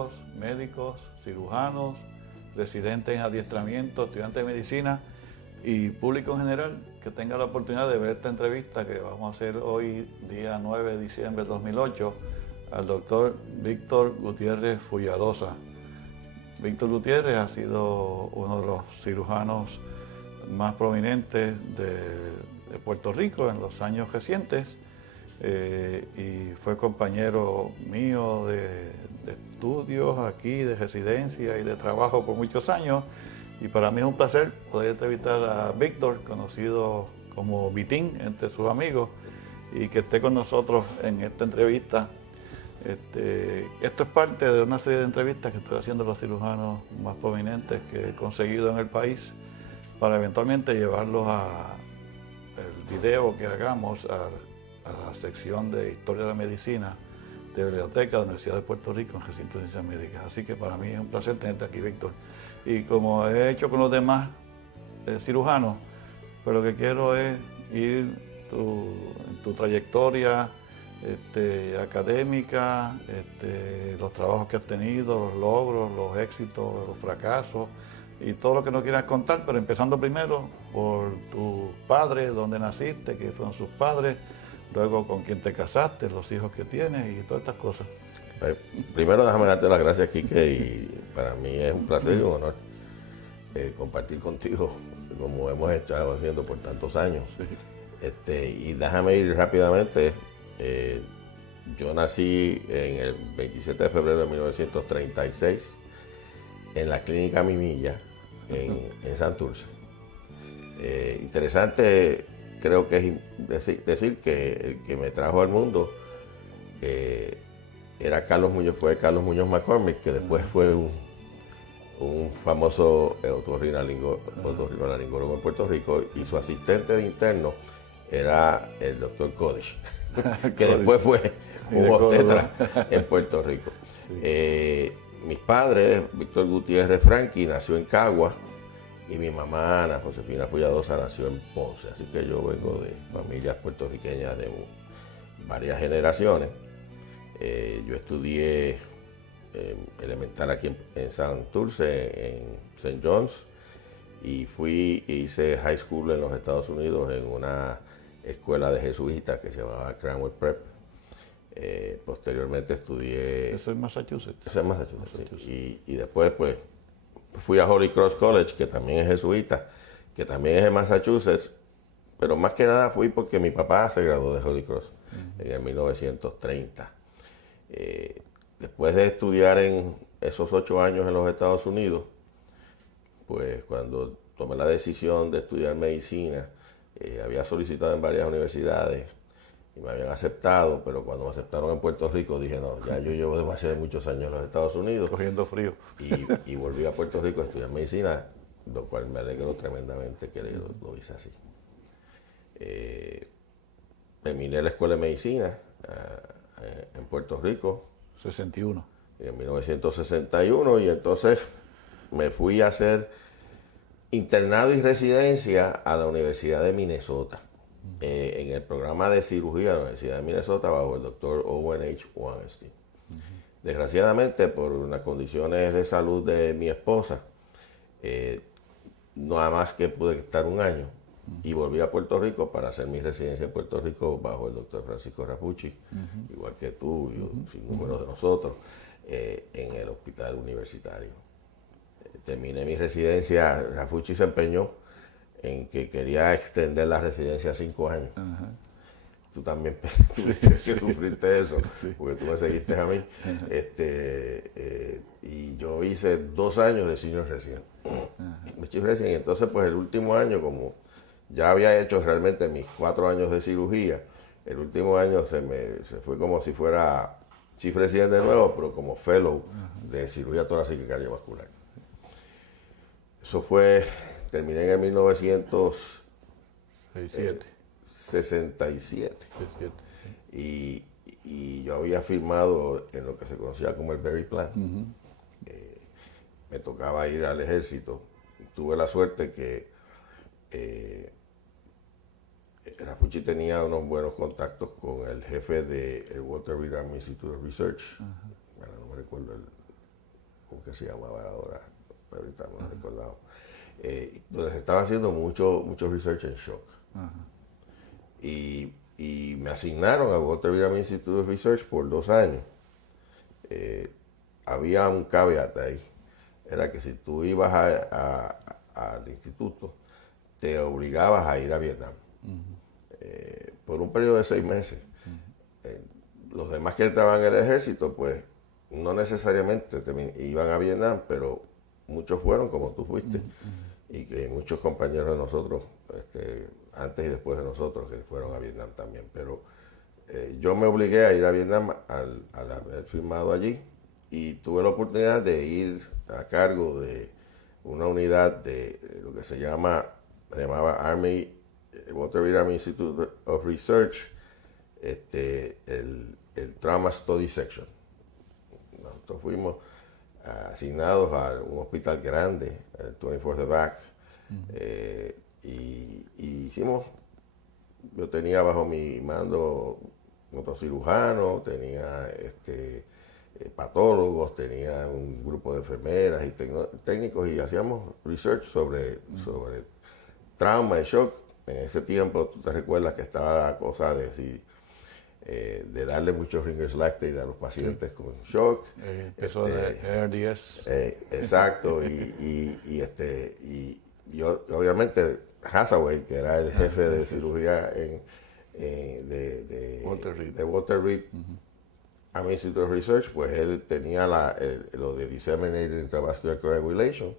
enfermeros, médicos, cirujanos, residentes en adiestramiento, estudiantes de medicina y público en general que tenga la oportunidad de ver esta entrevista que vamos a hacer hoy, día 9 de diciembre de 2008, al doctor Víctor Gutiérrez Fulladosa. Víctor Gutiérrez ha sido uno de los cirujanos más prominentes de Puerto Rico en los años recientes y fue compañero mío de estudios aquí, de residencia y de trabajo por muchos años. Y para mí es un placer poder entrevistar a Víctor, conocido como Vitín entre sus amigos, y que esté con nosotros en esta entrevista. Esto es parte de una serie de entrevistas que estoy haciendo a los cirujanos más prominentes que he conseguido en el país para eventualmente llevarlos el video que hagamos a la sección de Historia de la Medicina de Biblioteca de la Universidad de Puerto Rico en Recinto de Ciencias Médicas. Así que para mí es un placer tenerte aquí, Víctor. Y como he hecho con los demás cirujanos, pues lo que quiero es ir en tu trayectoria académica, los trabajos que has tenido, los logros, los éxitos, los fracasos y todo lo que nos quieras contar, pero empezando primero por tus padres, dónde naciste, qué fueron sus padres, luego con quién te casaste, los hijos que tienes y todas estas cosas. Primero déjame darte las gracias, Quique, y para mí es un placer y un honor compartir contigo como hemos estado haciendo por tantos años. Sí. Y déjame ir rápidamente. Yo nací en el 27 de febrero de 1936 en la clínica Mimilla en Santurce. Interesante, creo que es decir que el que me trajo al mundo era fue Carlos Muñoz McCormick, que después fue un famoso otorrinolaringólogo en Puerto Rico, y su asistente de interno era el doctor Kodesh, que después fue un obstetra en Puerto Rico. Sí. Mis padres, Víctor Gutiérrez Franqui, nació en Cagua, y mi mamá, Ana Josefina Fulladosa, nació en Ponce. Así que yo vengo de familias puertorriqueñas de varias generaciones. Yo estudié elemental aquí en Santurce, en St. John's, y hice high school en los Estados Unidos en una escuela de jesuitas que se llamaba Cranwell Prep. Posteriormente estudié... ¿Eso es Massachusetts? Eso es Massachusetts. Sí. Y después pues fui a Holy Cross College, que también es jesuita, que también es en Massachusetts, pero más que nada fui porque mi papá se graduó de Holy Cross en el 1930. Después de estudiar en esos 8 años en los Estados Unidos, pues cuando tomé la decisión de estudiar medicina, había solicitado en varias universidades y me habían aceptado, pero cuando me aceptaron en Puerto Rico dije, no, ya yo llevo muchos años en los Estados Unidos. Cogiendo frío. Y volví a Puerto Rico a estudiar medicina, lo cual me alegró tremendamente que lo hice así. Terminé la escuela de medicina en Puerto Rico. 61. En 1961, y entonces me fui a hacer internado y residencia a la Universidad de Minnesota, en el programa de cirugía de la Universidad de Minnesota bajo el doctor Owen H. Wanstein. Desgraciadamente, por unas condiciones de salud de mi esposa, nada más que pude estar un año y volví a Puerto Rico para hacer mi residencia en Puerto Rico bajo el doctor Francisco Rapucci, igual que tú y un sinnúmero de nosotros, en el hospital universitario. Terminé mi residencia. Rapucci se empeñó en que quería extender la residencia a 5 años. Tú también tuviste que sufrirte eso, porque tú me seguiste a mí. Y yo hice 2 años de senior resident. Y entonces, pues el último año, como ya había hecho realmente mis 4 años de cirugía, el último año se fue como si fuera chief resident de nuevo, pero como fellow de cirugía torácica y cardiovascular. Eso terminé en el 1967. Y yo había firmado en lo que se conocía como el Berry Plan. Me tocaba ir al ejército. Tuve la suerte que Rapucci tenía unos buenos contactos con el jefe del Walter Reed Army Institute of Research. Bueno, no me recuerdo ¿cómo que se llamaba ahora? Ahorita no recordamos. Donde se estaba haciendo mucho research en shock. Y me asignaron al Walter Virame Institute of Research por 2 años. Había un caveat ahí. Era que si tú ibas al instituto, te obligabas a ir a Vietnam. Por un periodo de 6 meses. Los demás que estaban en el ejército, pues, no necesariamente iban a Vietnam, pero muchos fueron como tú fuiste. Y que muchos compañeros de nosotros, antes y después de nosotros, que fueron a Vietnam también. Pero yo me obligué a ir a Vietnam al haber firmado allí y tuve la oportunidad de ir a cargo de una unidad de lo que se llamaba Army Walter Virame Institute of Research, el Trauma Study Section. Nosotros fuimos asignados a un hospital grande, el 24th Back, y hicimos, yo tenía bajo mi mando otros cirujanos, tenía patólogos, tenía un grupo de enfermeras y técnicos y hacíamos research sobre trauma y shock. En ese tiempo, tú te recuerdas que estaba la cosa de darle muchos Ringer's Lactate a los pacientes con shock. Eso de ARDS. Exacto, y yo, obviamente, Hathaway, que era el jefe de cirugía de Walter Reed, Army Institute of Research, pues él tenía lo de Disseminated Intravascular Coagulation,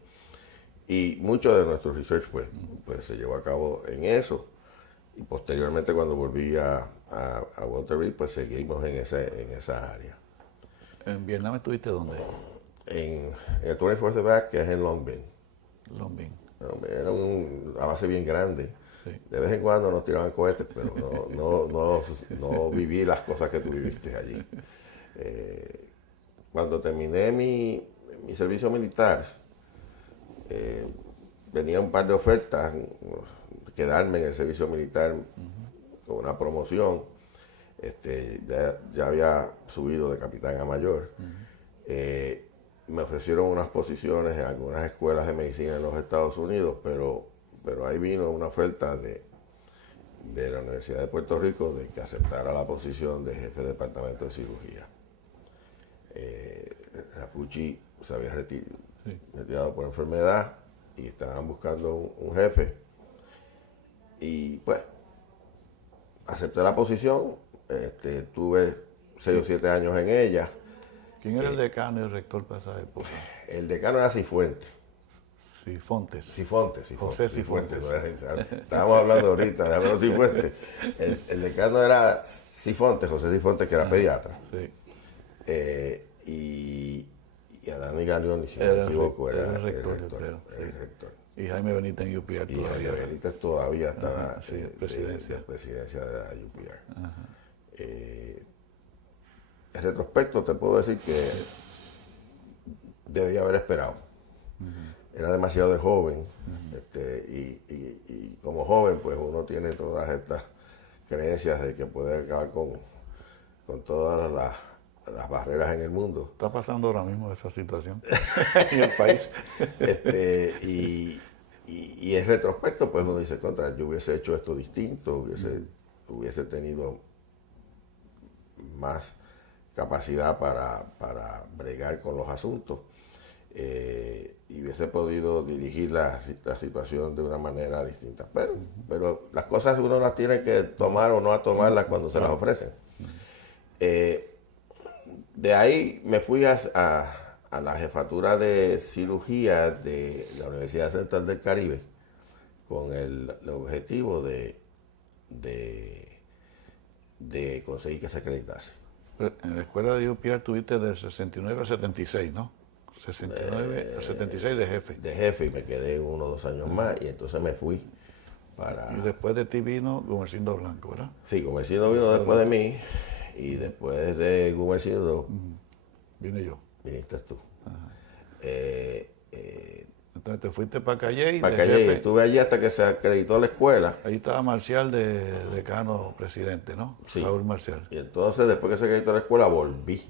y mucho de nuestro research pues se llevó a cabo en eso. Y posteriormente, cuando volví a Walter Reed, pues seguimos en esa área. ¿En Vietnam estuviste dónde? En el 24th Back, que es en Long Binh. Long Binh. Era una base bien grande. Sí. De vez en cuando nos tiraban cohetes, pero no viví las cosas que tú viviste allí. Cuando terminé mi servicio militar, venía un par de ofertas, quedarme en el servicio militar con una promoción. Ya había subido de capitán a mayor. Me ofrecieron unas posiciones en algunas escuelas de medicina en los Estados Unidos, pero ahí vino una oferta de la Universidad de Puerto Rico de que aceptara la posición de jefe de departamento de cirugía. Rapucci se había retirado por enfermedad y estaban buscando un jefe. Y pues, acepté la posición, tuve 6 o 7 años en ella. ¿Quién era el decano y el rector para esa época? El decano era Cifuentes. Cifontes. José Cifuentes. Estábamos hablando ahorita de Álvaro Cifuentes. El decano era José Cifuentes, que era pediatra. Sí. Y Adán Galeón, si no me equivoco, era el rector. Y Jaime Benítez en UPR todavía. Y Jaime Benítez todavía estaba presidencia de la UPR. En retrospecto te puedo decir que debía haber esperado. Era demasiado de joven, y como joven pues uno tiene todas estas creencias de que puede acabar con todas las barreras en el mundo. Está pasando ahora mismo esa situación en el país. Y en retrospecto pues uno dice, contra, yo hubiese hecho esto distinto, hubiese tenido más capacidad para bregar con los asuntos, y hubiese podido dirigir la situación de una manera distinta. Pero las cosas uno las tiene que tomar o no a tomarlas cuando se las ofrecen. De ahí me fui a la jefatura de cirugía de la Universidad Central del Caribe con el objetivo de conseguir que se acreditase. En la escuela de UPR tuviste del 69 al 76, ¿no? 69 al 76 de jefe. De jefe, y me quedé 1 o 2 años más, y entonces me fui para... Y después de ti vino Gumersindo Blanco, ¿verdad? Sí, Gumersindo vino después de mí, y después de Gumersindo... Vine yo. Viniste tú. Entonces te fuiste para Calle. Para Calle, y estuve allí hasta que se acreditó la escuela. Ahí estaba Marcial de decano presidente, ¿no? Sí. Raúl Marcial. Y entonces, después que se acreditó la escuela, volví.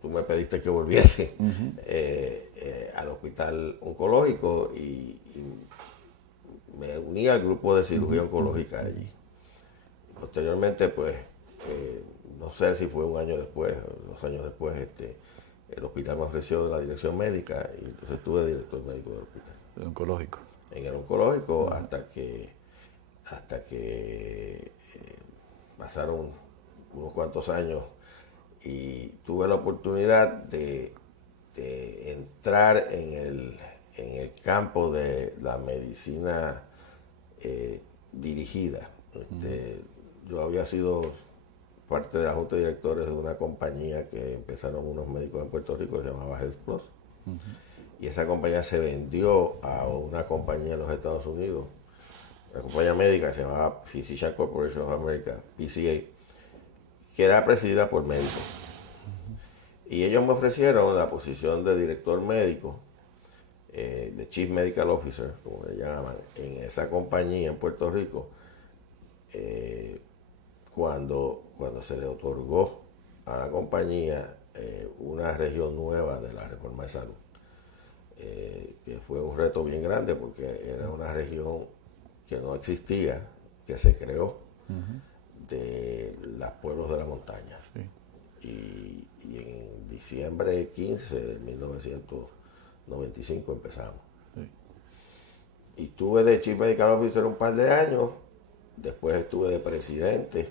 tú me pediste que volviese al hospital oncológico y me uní al grupo de cirugía oncológica allí. Posteriormente, pues, no sé si fue un año después, 2 años después, el hospital me ofreció la dirección médica y entonces estuve director médico del hospital. El oncológico. En el oncológico hasta que pasaron unos cuantos años y tuve la oportunidad de entrar en el campo de la medicina dirigida. Yo había sido parte de la junta de directores de una compañía que empezaron unos médicos en Puerto Rico que se llamaba Health Plus. Y esa compañía se vendió a una compañía en los Estados Unidos, una compañía médica que se llamaba Physician Corporation of America, PCA, que era presidida por médicos. Y ellos me ofrecieron la posición de director médico, de Chief Medical Officer, como le llaman, en esa compañía en Puerto Rico, cuando se le otorgó a la compañía una región nueva de la reforma de salud. Que fue un reto bien grande porque era una región que no existía, que se creó de los pueblos de la montaña. Sí. Y en diciembre 15 de 1995 empezamos. Sí. Y estuve de Chief Medical Officer un par de años, después estuve de presidente,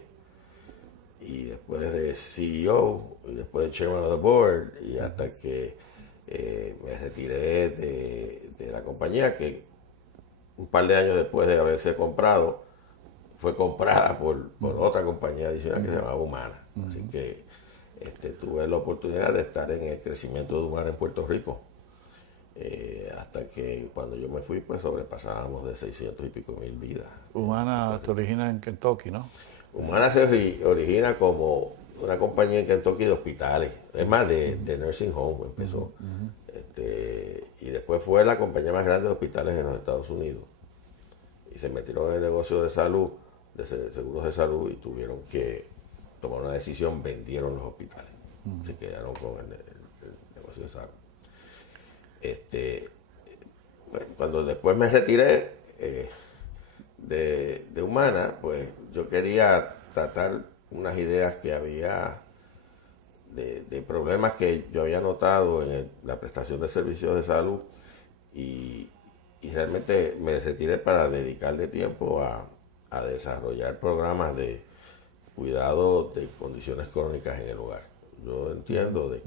y después de CEO, y después de Chairman of the Board, y hasta que me retiré de la compañía, que un par de años después de haberse comprado, fue comprada por otra compañía adicional que se llamaba Humana. Así que tuve la oportunidad de estar en el crecimiento de Humana en Puerto Rico, hasta que cuando yo me fui, pues sobrepasábamos de 600 y pico mil vidas. Humana se origina en Kentucky, ¿no? Humana se origina como una compañía en Kentucky de hospitales, es más, de nursing home empezó. Y después fue la compañía más grande de hospitales en los Estados Unidos. Y se metieron en el negocio de salud, de seguros de salud, y tuvieron que tomar una decisión, vendieron los hospitales. Se quedaron con el negocio de salud. Bueno, cuando después me retiré de Humana, pues yo quería tratar unas ideas que había de problemas que yo había notado en la prestación de servicios de salud y realmente me retiré para dedicarle tiempo a desarrollar programas de cuidado de condiciones crónicas en el hogar. Yo entiendo de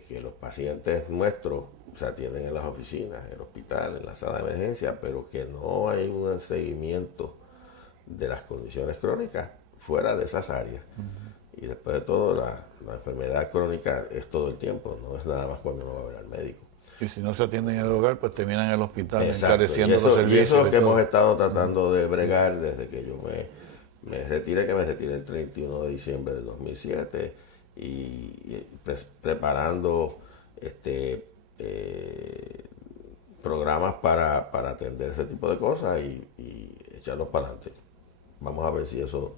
que los pacientes nuestros se atienden en las oficinas, en el hospital, en la sala de emergencia, pero que no hay un seguimiento de las condiciones crónicas fuera de esas áreas. Y después de todo, la enfermedad crónica es todo el tiempo, no es nada más cuando uno va a ver al médico. Y si no se atienden en el hogar, pues terminan en el hospital. Exacto. Encareciendo los servicios. Y eso es lo que hemos estado tratando de bregar desde que yo me retiré, que me retiré el 31 de diciembre del 2007, y preparando programas para atender ese tipo de cosas y echarlos para adelante. Vamos a ver si eso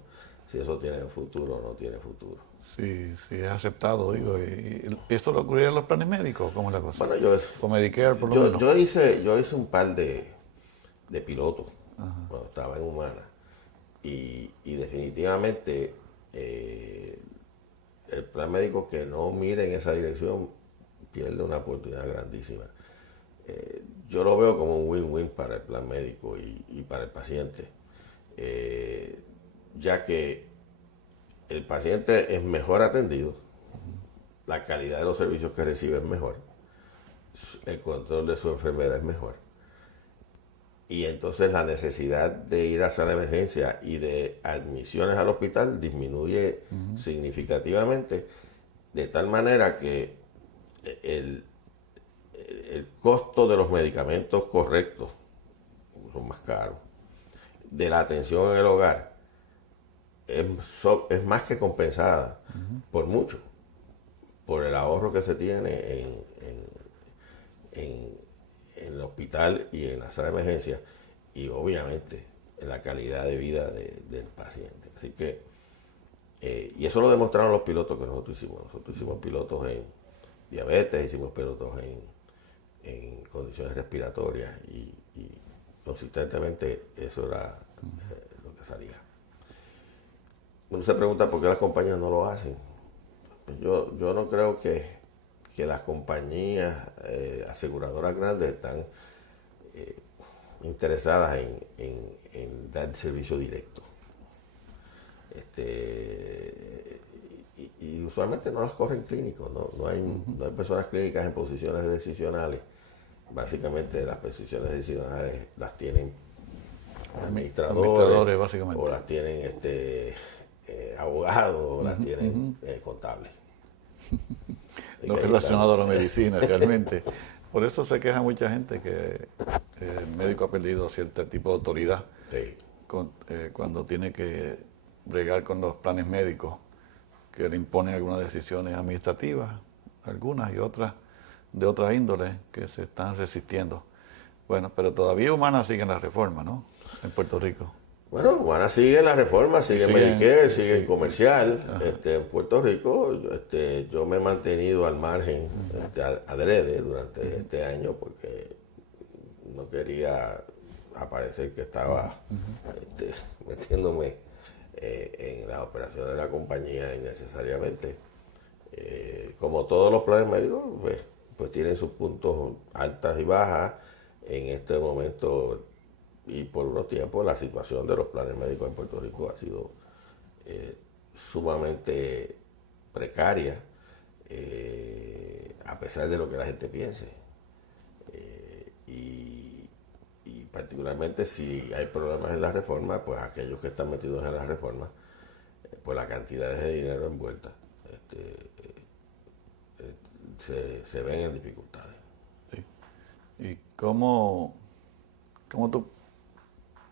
tiene futuro o no tiene futuro. Sí, es aceptado, digo. ¿Y esto lo ocurriría en los planes médicos? ¿Cómo es la cosa? Bueno, o Medicare, por lo menos. Yo hice un par de pilotos cuando estaba en Humana. Y definitivamente el plan médico que no mire en esa dirección pierde una oportunidad grandísima. Yo lo veo como un win-win para el plan médico y para el paciente, ya que el paciente es mejor atendido, la calidad de los servicios que recibe es mejor, el control de su enfermedad es mejor, y entonces la necesidad de ir a sala de emergencia y de admisiones al hospital disminuye significativamente, de tal manera que el costo de los medicamentos correctos son más caros, de la atención en el hogar es más que compensada por mucho, por el ahorro que se tiene en el hospital y en la sala de emergencia, y obviamente en la calidad de vida del paciente. Así que Y eso lo demostraron los pilotos que nosotros hicimos. Nosotros hicimos pilotos en diabetes, hicimos pilotos en condiciones respiratorias y consistentemente eso era lo que salía. Uno se pregunta por qué las compañías no lo hacen. Yo no creo que las compañías aseguradoras grandes están interesadas en dar servicio directo. Y usualmente no las corren clínicos, no hay personas clínicas en posiciones decisionales. Básicamente las posiciones decisionales las tienen administradores básicamente. O las tienen abogados, o las tienen contables. No relacionado a la medicina, realmente. Por eso se queja mucha gente que el médico ha perdido cierto tipo de autoridad Sí. cuando tiene que bregar con los planes médicos que le imponen algunas decisiones administrativas, algunas y otras de otras índoles que se están resistiendo. Bueno, pero todavía Humana sigue en la reforma, ¿no? En Puerto Rico. Bueno, Humana sigue en la reforma, sigue en Medicare, sigue en comercial. En Puerto Rico yo me he mantenido al margen adrede durante este año porque no quería aparecer que estaba metiéndome en las operaciones de la compañía innecesariamente. Como todos los planes médicos, pues tienen sus puntos altas y bajas. En este momento y por unos tiempos la situación de los planes médicos en Puerto Rico ha sido sumamente precaria, a pesar de lo que la gente piense. Y particularmente si hay problemas en la reforma, pues aquellos que están metidos en la reforma, pues la cantidad de dinero envuelta se ven en dificultades. Sí. ¿Y cómo tú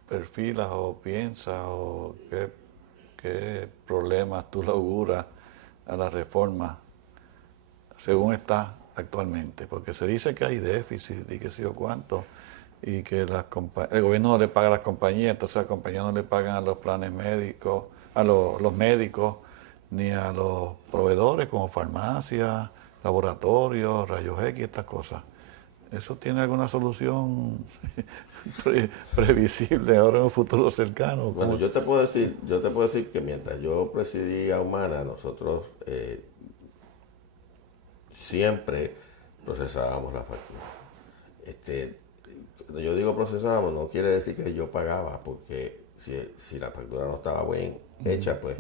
perfilas o piensas o qué problemas tú le auguras a la reforma según está actualmente? Porque se dice que hay déficit y que sé yo cuánto, y que el gobierno no le paga a las compañías, entonces las compañías no le pagan a los planes médicos, a los médicos, ni a los proveedores como farmacias, laboratorios, rayos X, estas cosas. ¿Eso tiene alguna solución previsible ahora en un futuro cercano? Bueno, yo te puedo decir que mientras yo presidía Humana, nosotros siempre procesábamos la factura. Cuando yo digo procesábamos, no quiere decir que yo pagaba, porque si la factura no estaba bien hecha, pues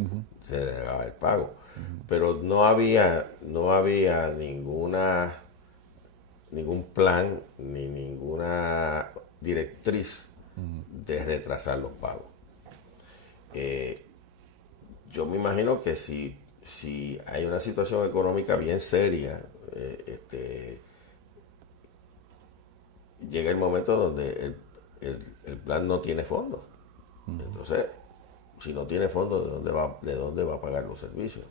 se denegaba el pago. Pero no había ningún plan ni ninguna directriz de retrasar los pagos. Yo me imagino que si hay una situación económica bien seria, llega el momento donde el plan no tiene fondos. Entonces, si no tiene fondos, ¿de dónde va a pagar los servicios?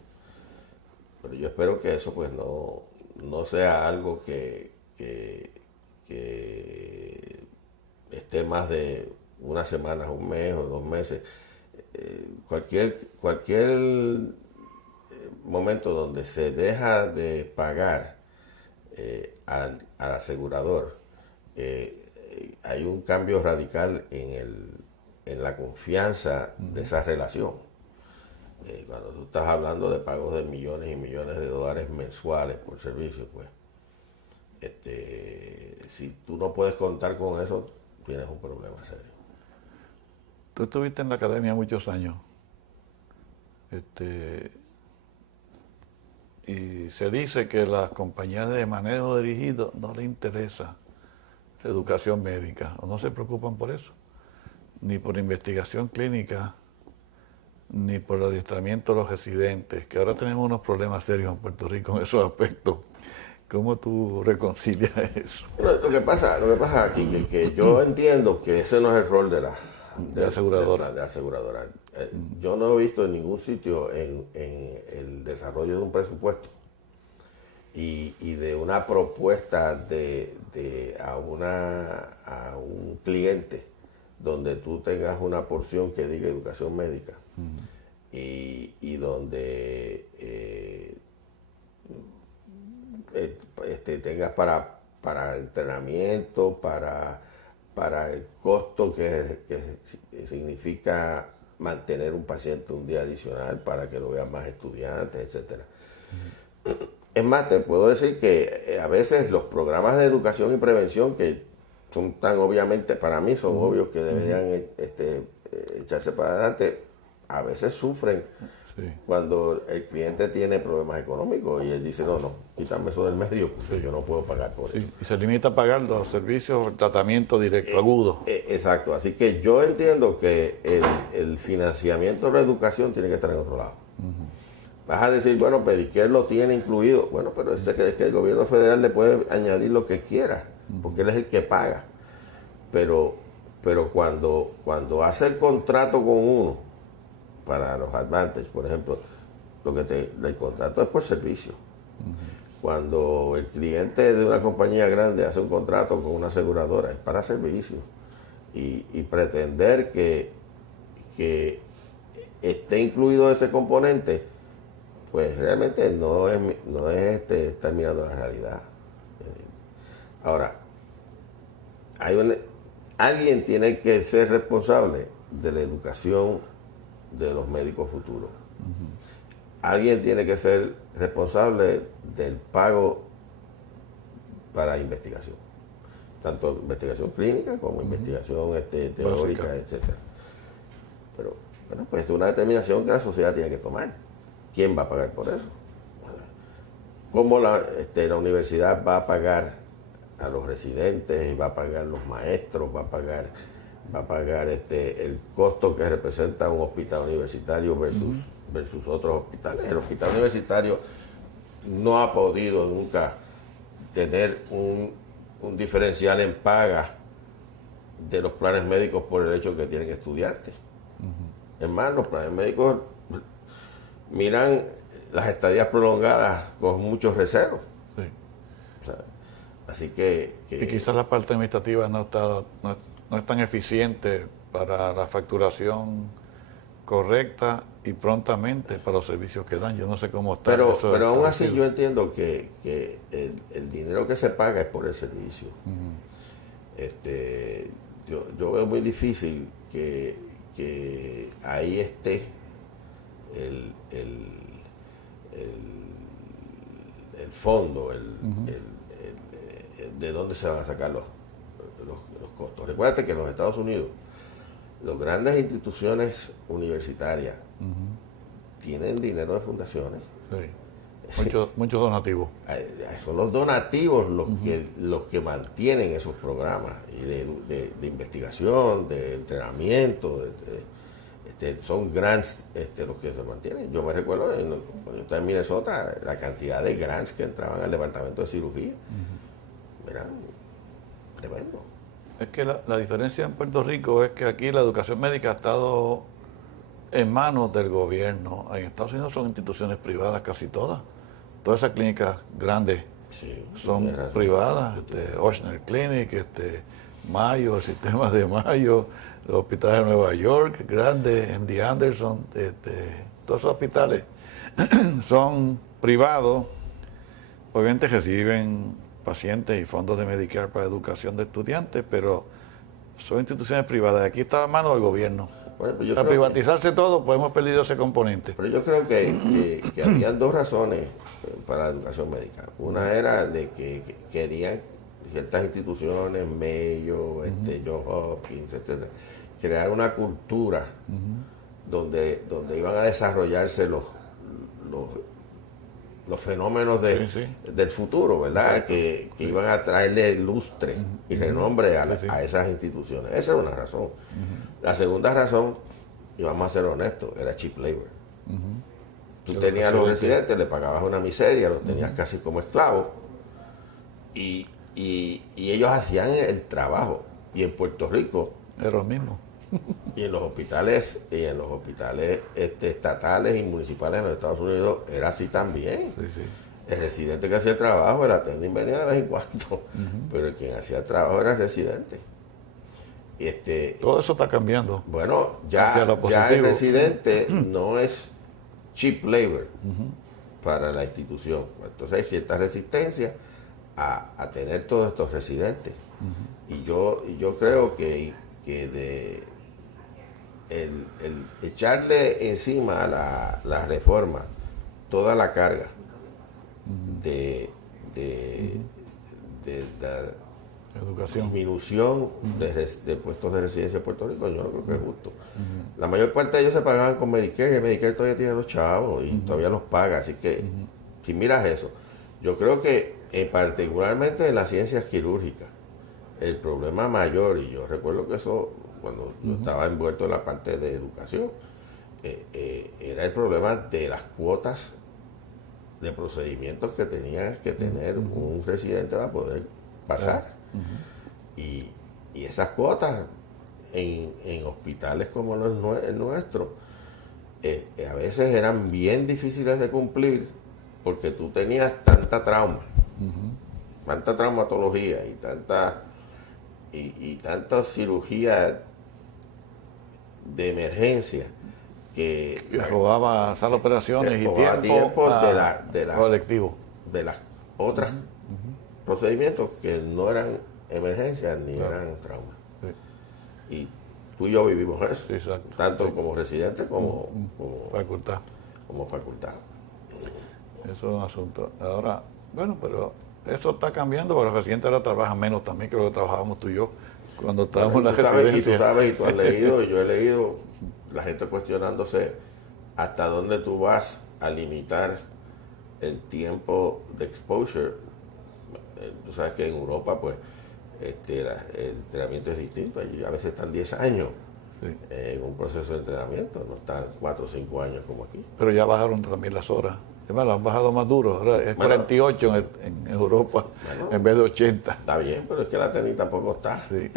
Pero yo espero que eso pues no sea algo que esté más de unas semanas, un mes o 2 meses. Cualquier momento donde se deja de pagar al asegurador, hay un cambio radical en la confianza de esa relación. Cuando tú estás hablando de pagos de millones y millones de dólares mensuales por servicio, pues si tú no puedes contar con eso, tienes un problema serio. Tú estuviste en la academia muchos años. Y se dice que las compañías de manejo dirigido no les interesa la educación médica, o no se preocupan por eso, ni por investigación clínica, ni por el adiestramiento de los residentes, que ahora tenemos unos problemas serios en Puerto Rico en esos aspectos. ¿Cómo tú reconcilias eso? Bueno, lo que pasa aquí es que yo entiendo que ese no es el rol de la aseguradora. De aseguradora. Yo no he visto en ningún sitio en el desarrollo de un presupuesto y de una propuesta a un cliente donde tú tengas una porción que diga educación médica, y donde tengas para entrenamiento, para el costo que significa mantener un paciente un día adicional para que lo vean más estudiantes, etcétera. Es más, te puedo decir que a veces los programas de educación y prevención, que son tan obviamente, para mí son obvios que deberían echarse para adelante, a veces sufren cuando el cliente tiene problemas económicos y él dice, no, quítame eso del medio porque yo no puedo pagar por eso. Y se limita a pagar los servicios, el tratamiento directo, agudo. Exacto, así que yo entiendo que el financiamiento de la educación tiene que estar en otro lado. Vas a decir, bueno, Medicare lo tiene incluido. Bueno, pero es que el gobierno federal le puede añadir lo que quiera, porque él es el que paga. Pero cuando hace el contrato con uno, para los Advantage, por ejemplo, el contrato es por servicio. Cuando el cliente de una compañía grande hace un contrato con una aseguradora, es para servicio. Y pretender que esté incluido ese componente, pues realmente no es estar mirando la realidad. Ahora, alguien tiene que ser responsable de la educación de los médicos futuros. Alguien tiene que ser responsable del pago para investigación, tanto investigación clínica como investigación teórica, etcétera. Pero bueno, pues es una determinación que la sociedad tiene que tomar. ¿Quién va a pagar por eso? ¿Cómo la universidad va a pagar a los residentes, va a pagar los maestros, va a pagar el costo que representa un hospital universitario versus otros hospitales? El hospital universitario no ha podido nunca tener un diferencial en paga de los planes médicos por el hecho que tienen estudiantes. Es más, los planes médicos miran las estadías prolongadas con muchos recelos. Sí. O sea, así que y quizás la parte administrativa no es tan eficiente para la facturación correcta y prontamente para los servicios que dan. Yo no sé cómo está pero eso. Pero aún así yo entiendo que el dinero que se paga es por el servicio. Yo veo muy difícil que ahí esté el fondo, de dónde se van a sacar los costos. Recuerda que en los Estados Unidos, las grandes instituciones universitarias tienen dinero de fundaciones. Sí. Muchos donativos. Son los donativos los que mantienen esos programas y de investigación, de entrenamiento, son grants los que se mantienen. Yo me recuerdo, cuando yo estaba en Minnesota, la cantidad de grants que entraban al departamento de cirugía eran tremendo. Es que la diferencia en Puerto Rico es que aquí la educación médica ha estado en manos del gobierno. En Estados Unidos son instituciones privadas casi todas. Todas esas clínicas grandes son privadas. Ochsner Clinic, Mayo, el sistema de Mayo, los hospitales de Nueva York, grandes, MD Anderson, todos esos hospitales son privados. Obviamente reciben pacientes y fondos de Medicare para educación de estudiantes, pero son instituciones privadas. Aquí está en manos del gobierno. Bueno, pues al privatizarse todo, pues hemos perdido ese componente. Pero yo creo que había dos razones para la educación médica. Una era de que querían ciertas instituciones, Mayo, Johns Hopkins, etcétera, crear una cultura donde iban a desarrollarse los fenómenos del futuro, ¿verdad? Que iban a traerle lustre y renombre a esas instituciones. Esa era una razón. La segunda razón, y vamos a ser honestos, era cheap labor. Tú tenías a los residentes, le pagabas una miseria, los tenías casi como esclavos, y ellos hacían el trabajo. Y en Puerto Rico era lo mismo. Y en los hospitales estatales y municipales en los Estados Unidos era así también. Sí. El residente que hacía el trabajo, el attending venía de vez en cuando, pero quien hacía el trabajo era el residente. Todo eso está cambiando. Bueno, hacia lo ya el positivo. residente no es cheap labor para la institución. Entonces hay cierta resistencia a tener todos estos residentes. Y yo creo que el echarle encima a la reforma toda la carga de la Educación. disminución de puestos de residencia en Puerto Rico, yo no creo que es justo. La mayor parte de ellos se pagaban con Medicare, y el Medicare todavía tiene los chavos y todavía los paga, así que si miras eso, yo creo que particularmente en las ciencias quirúrgicas, el problema mayor, y yo recuerdo que eso cuando yo estaba envuelto en la parte de educación, era el problema de las cuotas de procedimientos que tenía que tener un residente para poder pasar. Y esas cuotas en hospitales como el nuestro, a veces eran bien difíciles de cumplir porque tú tenías tanta tanta traumatología y tanta cirugía de emergencia que robaba sala operaciones y tiempo colectivo. de las otras procedimientos que no eran emergencias ni eran traumas. Sí. Y tú y yo vivimos eso, sí, exacto. tanto como residentes como facultad. Como facultad. Eso es un asunto. Ahora, bueno, pero eso está cambiando, pero los residentes ahora trabajan menos también que lo que trabajábamos tú y yo cuando estábamos en la residencia. Y tú sabes, y tú has leído, y yo he leído, la gente cuestionándose hasta dónde tú vas a limitar el tiempo de exposure. Tú sabes que en Europa, pues, el entrenamiento es distinto. Allí a veces están 10 años en un proceso de entrenamiento, no están 4 o 5 años como aquí. Pero ya bajaron también las horas. Además, lo han bajado más duro. Ahora es 48 en Europa en vez de 80. Está bien, pero es que la tenis tampoco está. Sí.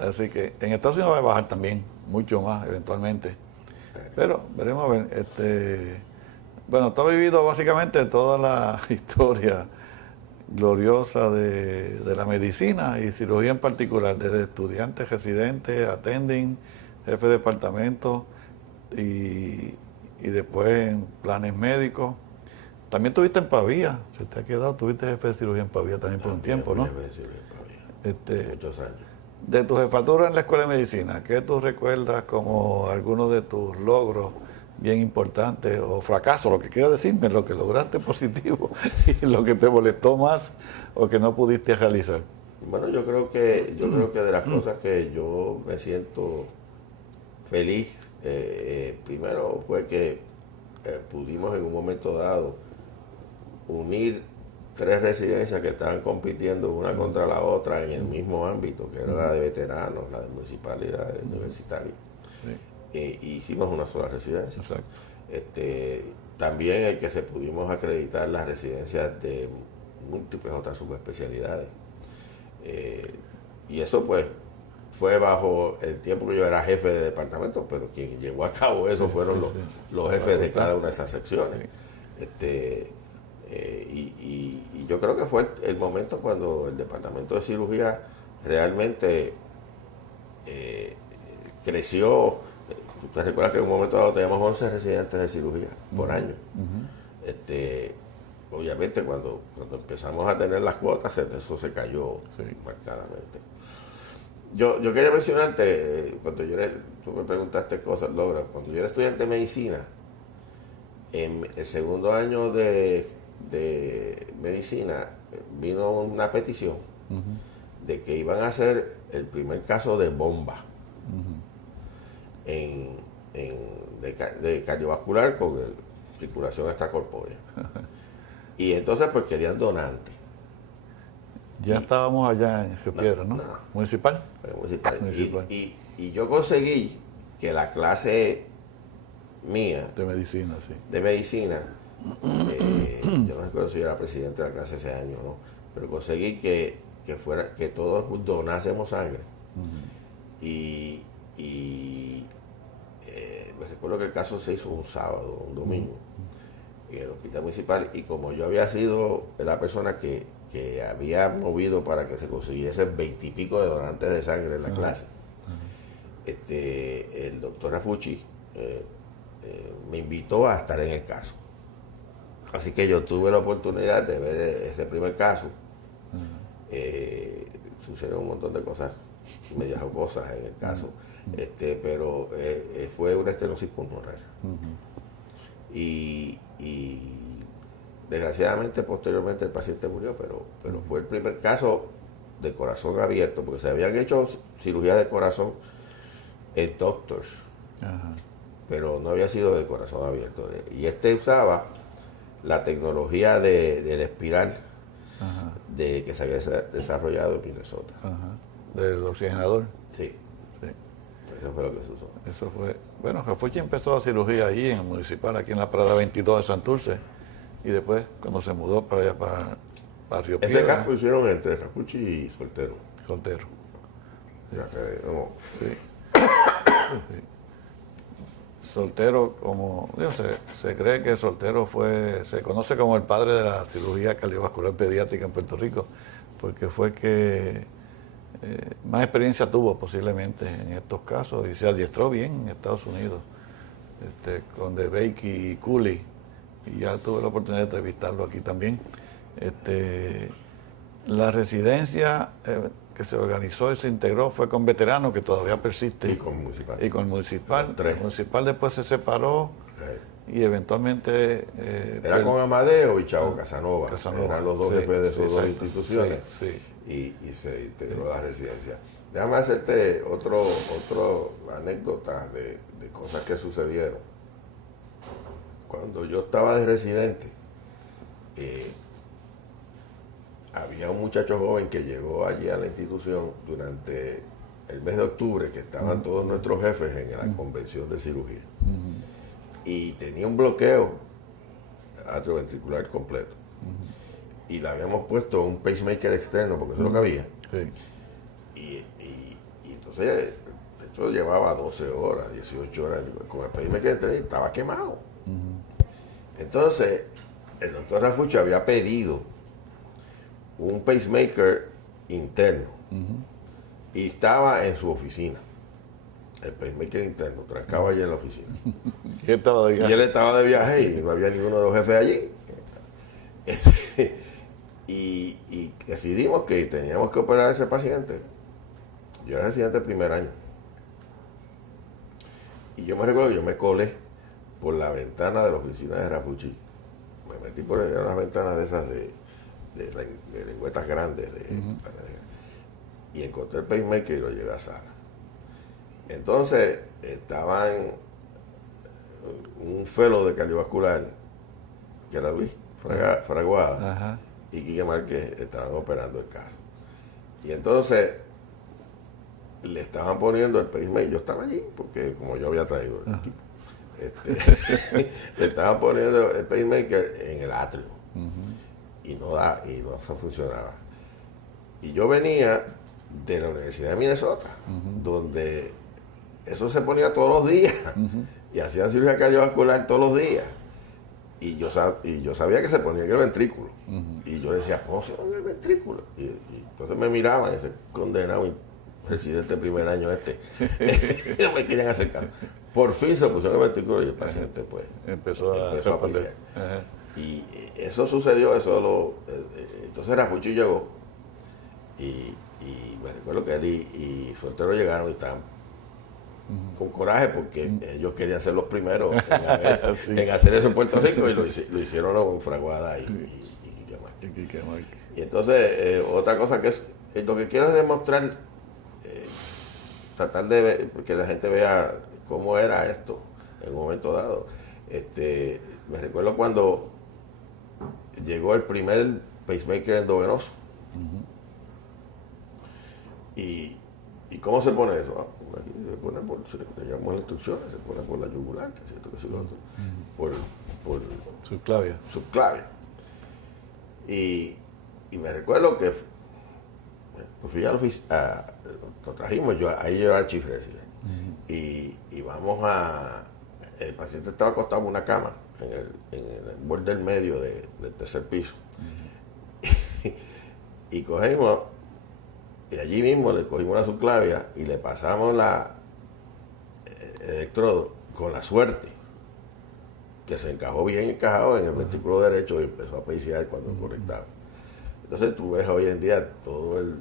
Así que en Estados Unidos va a bajar también, mucho más eventualmente. Pero veremos a ver. Bueno, tú has vivido básicamente toda la historia gloriosa de la medicina y cirugía en particular, desde estudiantes, residentes, attending, jefe de departamento y después en planes médicos. También tuviste en Pavía, se te ha quedado, tuviste jefe de cirugía en Pavía también por un tiempo, ¿no? Jefe de cirugía en Pavía, muchos años. De tu jefatura en la Escuela de Medicina, ¿qué tú recuerdas como algunos de tus logros bien importantes o fracasos, lo que quieras decirme, lo que lograste positivo y lo que te molestó más o que no pudiste realizar? Bueno, yo creo que de las cosas que yo me siento feliz, primero fue que pudimos en un momento dado unir 3 residencias que estaban compitiendo una contra la otra en el mismo ámbito, que era la de veteranos, la de municipal y la de universitario. Y hicimos una sola residencia. Exacto. También el que se pudimos acreditar las residencias de múltiples otras subespecialidades. Y eso pues fue bajo el tiempo que yo era jefe de departamento, pero quien llevó a cabo eso fueron los jefes de cada una de esas secciones. Y yo creo que fue el momento cuando el departamento de cirugía realmente creció. Tú te recuerdas que en un momento dado teníamos 11 residentes de cirugía por año. Obviamente cuando empezamos a tener las cuotas, eso se cayó marcadamente. Yo quería mencionarte, tú me preguntaste cosas, logros. Cuando yo era estudiante de medicina, en el segundo año de medicina, vino una petición de que iban a hacer el primer caso de bomba de cardiovascular con circulación extracorpórea. Y entonces pues querían donantes. Ya estábamos allá en Río Piedras, ¿no? Municipal. Y yo conseguí que la clase mía de medicina, yo no recuerdo si yo era presidente de la clase ese año, ¿no? Pero conseguí que todos donásemos sangre. Y me recuerdo que el caso se hizo un sábado, un domingo, en el hospital municipal, y como yo había sido la persona que había movido para que se consiguiesen 20 y pico de donantes de sangre en la clase, el doctor Rafucci me invitó a estar en el caso. Así que yo tuve la oportunidad de ver ese primer caso. Sucedieron un montón de cosas, medias cosas en el caso, pero fue una estenosis pulmonar. Y desgraciadamente posteriormente el paciente murió, pero fue el primer caso de corazón abierto, porque se habían hecho cirugía de corazón en Doctors, pero no había sido de corazón abierto. Y usaba la tecnología del espiral que se había desarrollado en Minnesota. ¿Del oxigenador? Sí. Eso fue lo que se usó. Eso fue. Bueno, Rafucci empezó la cirugía allí en el municipal, aquí en la Parada 22 de Santurce, y después cuando se mudó para allá, para Río Piedra. Ese caso lo hicieron entre Rafucci y Soltero. Ya que, no. Sí. Soltero, como se cree que Soltero se conoce como el padre de la cirugía cardiovascular pediátrica en Puerto Rico, porque fue el que más experiencia tuvo posiblemente en estos casos y se adiestró bien en Estados Unidos, con DeBakey y Cooley, y ya tuve la oportunidad de entrevistarlo aquí también. La residencia que se organizó y se integró fue con veteranos, que todavía persiste. Y con municipal. El municipal después se separó y eventualmente... Era con Amadeo y Chavo Casanova. Eran los dos jefes de sus dos instituciones. Y se integró la residencia. Déjame hacerte otro anécdota de cosas que sucedieron. Cuando yo estaba de residente, había un muchacho joven que llegó allí a la institución durante el mes de octubre, que estaban todos nuestros jefes en la convención de cirugía. Y tenía un bloqueo atrioventricular completo. Y le habíamos puesto un pacemaker externo, porque eso es lo que había. Y entonces, esto llevaba 12 horas, 18 horas, con el pacemaker externo estaba quemado. Entonces, el doctor Rafucci había pedido un pacemaker interno y estaba en su oficina. El pacemaker interno, trancaba allí en la oficina. ¿Y él estaba de viaje? Y él estaba de viaje y no había ninguno de los jefes allí. Y decidimos que teníamos que operar a ese paciente. Yo era residente el primer año. Y yo me recuerdo que yo me colé por la ventana de la oficina de Rafucci. Me metí por unas ventanas de esas de lengüetas grandes. Y encontré el pacemaker y lo llevé a sala. Entonces estaban un fellow de cardiovascular, que era Luis Fraguada, y Quique Márquez estaban operando el caso. Y entonces le estaban poniendo el pacemaker. Yo estaba allí, porque como yo había traído el equipo, le estaban poniendo el pacemaker en el atrio. Y no se funcionaba. Y yo venía de la Universidad de Minnesota, donde eso se ponía todos los días, y hacían cirugía cardiovascular todos los días. Y yo sabía que se ponía en el ventrículo. Y yo decía, ¿cómo se pone el ventrículo? Y entonces me miraban, ese condenado residente primer año no me querían acercar. Por fin se pusieron el ventrículo y el paciente pues empezó a pelear. Y eso sucedió, entonces Rafucci llegó y me recuerdo que él y Soltero llegaron y estaban con coraje porque ellos querían ser los primeros en hacer eso en Puerto Rico, y lo hicieron con Fraguada y Quique Márquez. Y entonces otra cosa que lo que quiero es demostrar, tratar de ver, que la gente vea cómo era esto en un momento dado. Me recuerdo cuando llegó el primer pacemaker endovenoso. Y ¿cómo se pone eso? Aquí se pone le llamamos instrucciones, se pone por la yugular, que es esto, que es lo otro, por subclavia. Y me recuerdo que pues fui a la oficina, lo trajimos, ahí yo era el chief resident. Y vamos el paciente estaba acostado en una cama, en el borde del medio del tercer piso. Y cogimos, y allí mismo le cogimos la subclavia y le pasamos electrodo con la suerte que se encajó bien encajado en el ventrículo derecho y empezó a pellizcar cuando lo conectaba. Entonces tú ves hoy en día todo el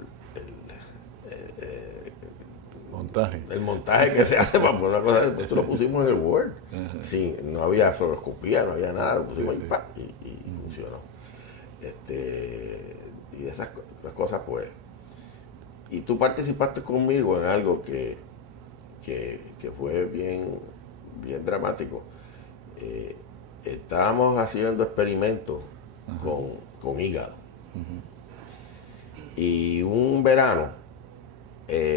montaje que se hace para poner una cosa, esto lo pusimos en el Word. Sí, no había fluoroscopía, no había nada, lo pusimos y funcionó. Y esas cosas, pues. Y tú participaste conmigo en algo que fue bien dramático. Estábamos haciendo experimentos con hígado. Y un verano,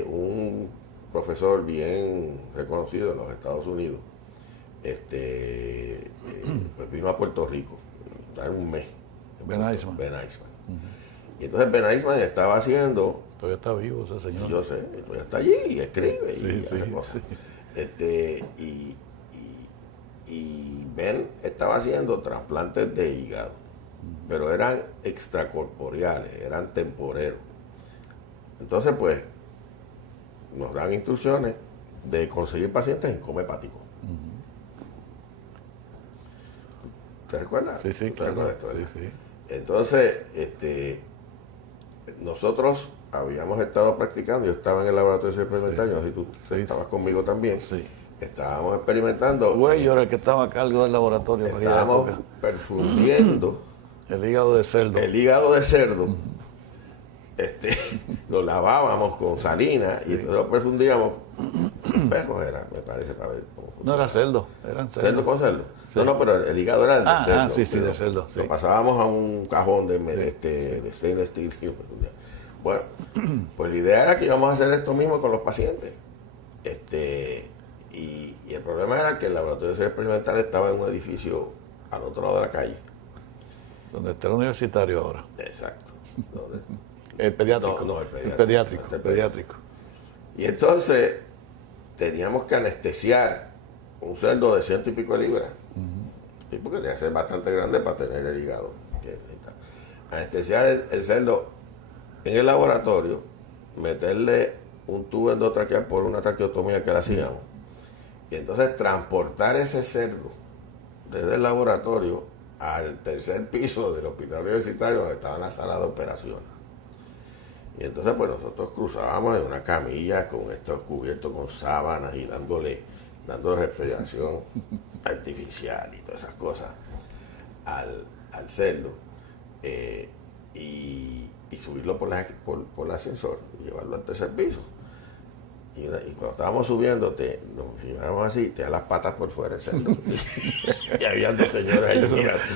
un profesor bien reconocido en los Estados Unidos, pues vino a Puerto Rico, dar un mes. Ben Eisman. Y entonces Ben Eisman estaba haciendo... Todavía está vivo ese señor. Yo sé, todavía está allí y escribe y hace cosas. Y Ben estaba haciendo trasplantes de hígado, pero eran extracorporeales, eran temporeros. Entonces, pues, nos dan instrucciones de conseguir pacientes en coma hepático. ¿Te recuerdas? Sí, claro. Esto, sí. Entonces, nosotros habíamos estado practicando, yo estaba en el laboratorio experimental, no sé si tú estabas conmigo también. Sí. Estábamos experimentando. Güey, yo era el que estaba a cargo del laboratorio. Estábamos perfundiendo el hígado de cerdo. El hígado de cerdo. Lo lavábamos con salina y entonces lo perfundíamos. Perros era, me parece, para ver cómo funcionaba. No era cerdo, eran cerdo. ¿Cerdo con cerdo? Sí. No, pero el hígado era el de cerdo. Sí, de cerdo. Sí. Lo pasábamos a un cajón de stainless steel. Bueno, pues la idea era que íbamos a hacer esto mismo con los pacientes. Y el problema era que el laboratorio experimental estaba en un edificio al otro lado de la calle. Donde está el universitario ahora. Exacto. El pediátrico. No, el pediátrico. Y entonces teníamos que anestesiar un cerdo de 100 y pico de libras. Sí, porque tenía que ser bastante grande para tener el hígado. Anestesiar el cerdo en el laboratorio, meterle un tubo endotraqueal por una traqueotomía que le hacíamos. Y entonces transportar ese cerdo desde el laboratorio al tercer piso del hospital universitario donde estaba la sala de operaciones. Y entonces pues nosotros cruzábamos en una camilla con esto cubierto con sábanas y dándole respiración artificial y todas esas cosas al cerdo y subirlo por el ascensor y llevarlo al tercer piso. Y cuando estábamos subiendo, nos fijábamos así, te da las patas por fuera el cerdo. Y había dos señores ahí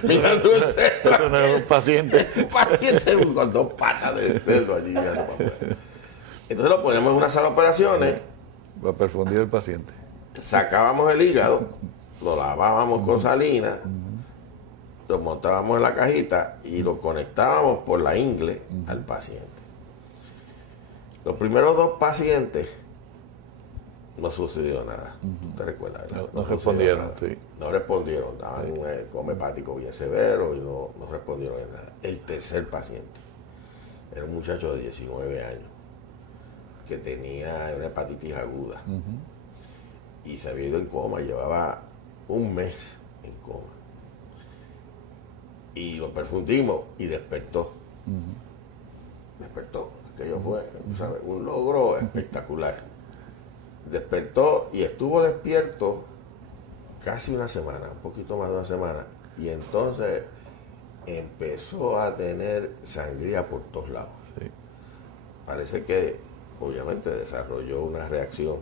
mirando el cerdo. Eso no era un paciente. Un paciente con dos patas de cerdo allí mirando para afuera. Entonces lo ponemos en una sala de operaciones. Para perfundir el paciente. Sacábamos el hígado, lo lavábamos con salina, lo montábamos en la cajita y lo conectábamos por la ingle al paciente. Los primeros 2 pacientes no sucedió nada. ¿Te recuerdas? No respondieron, sí. No respondieron, estaban en un coma hepático bien severo y no respondieron en nada. El tercer paciente era un muchacho de 19 años que tenía una hepatitis aguda y se había ido en coma, llevaba un mes en coma. Y lo perfundimos y despertó. Despertó. Aquello fue, ¿sabes? Un logro espectacular. Despertó y estuvo despierto casi una semana, un poquito más de una semana, y entonces empezó a tener sangría por todos lados. Sí. Parece que obviamente desarrolló una reacción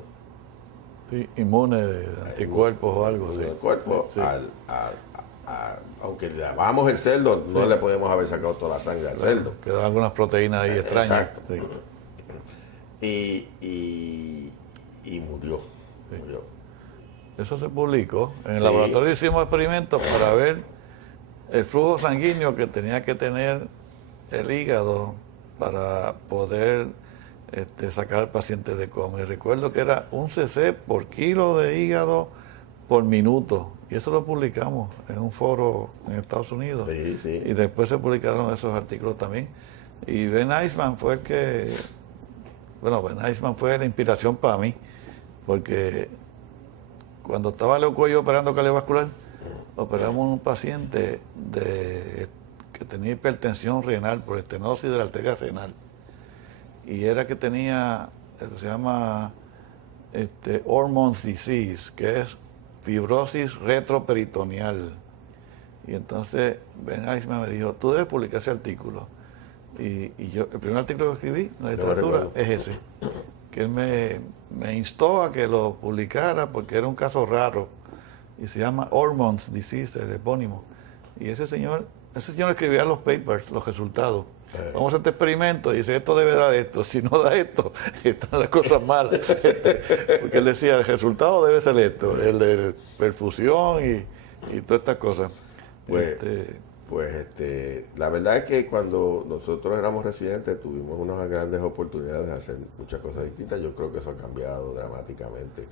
inmune de anticuerpos o algo. El cuerpo, sí. Aunque lavamos el cerdo, no le podemos haber sacado toda la sangre al cerdo. Quedaban algunas proteínas ahí extrañas. Exacto. Sí. Y murió. Eso se publicó. En el laboratorio hicimos experimentos para ver el flujo sanguíneo que tenía que tener el hígado para poder sacar al paciente de coma. Y recuerdo que era 1 cc por kilo de hígado por minuto. Y eso lo publicamos en un foro en Estados Unidos. Sí. Y después se publicaron esos artículos también. Y Ben Eisman fue Ben Eisman fue la inspiración para mí, porque cuando estaba Leo Cuello operando cardiovascular, operamos un paciente que tenía hipertensión renal por estenosis de la arteria renal. Y era que tenía lo que se llama Ormond's disease, que es fibrosis retroperitoneal. Y entonces Ben Eichmann me dijo, tú debes publicar ese artículo. Y yo, el primer artículo que escribí en la literatura es ese, que él me instó a que lo publicara porque era un caso raro y se llama Ormond's disease, el epónimo. Y ese señor escribía los papers, los resultados. Vamos a hacer este experimento y dice, esto debe dar esto, si no da esto, están las cosas malas. Porque él decía, el resultado debe ser esto, el de perfusión y todas estas cosas. La verdad es que cuando nosotros éramos residentes tuvimos unas grandes oportunidades de hacer muchas cosas distintas. Yo creo que eso ha cambiado dramáticamente.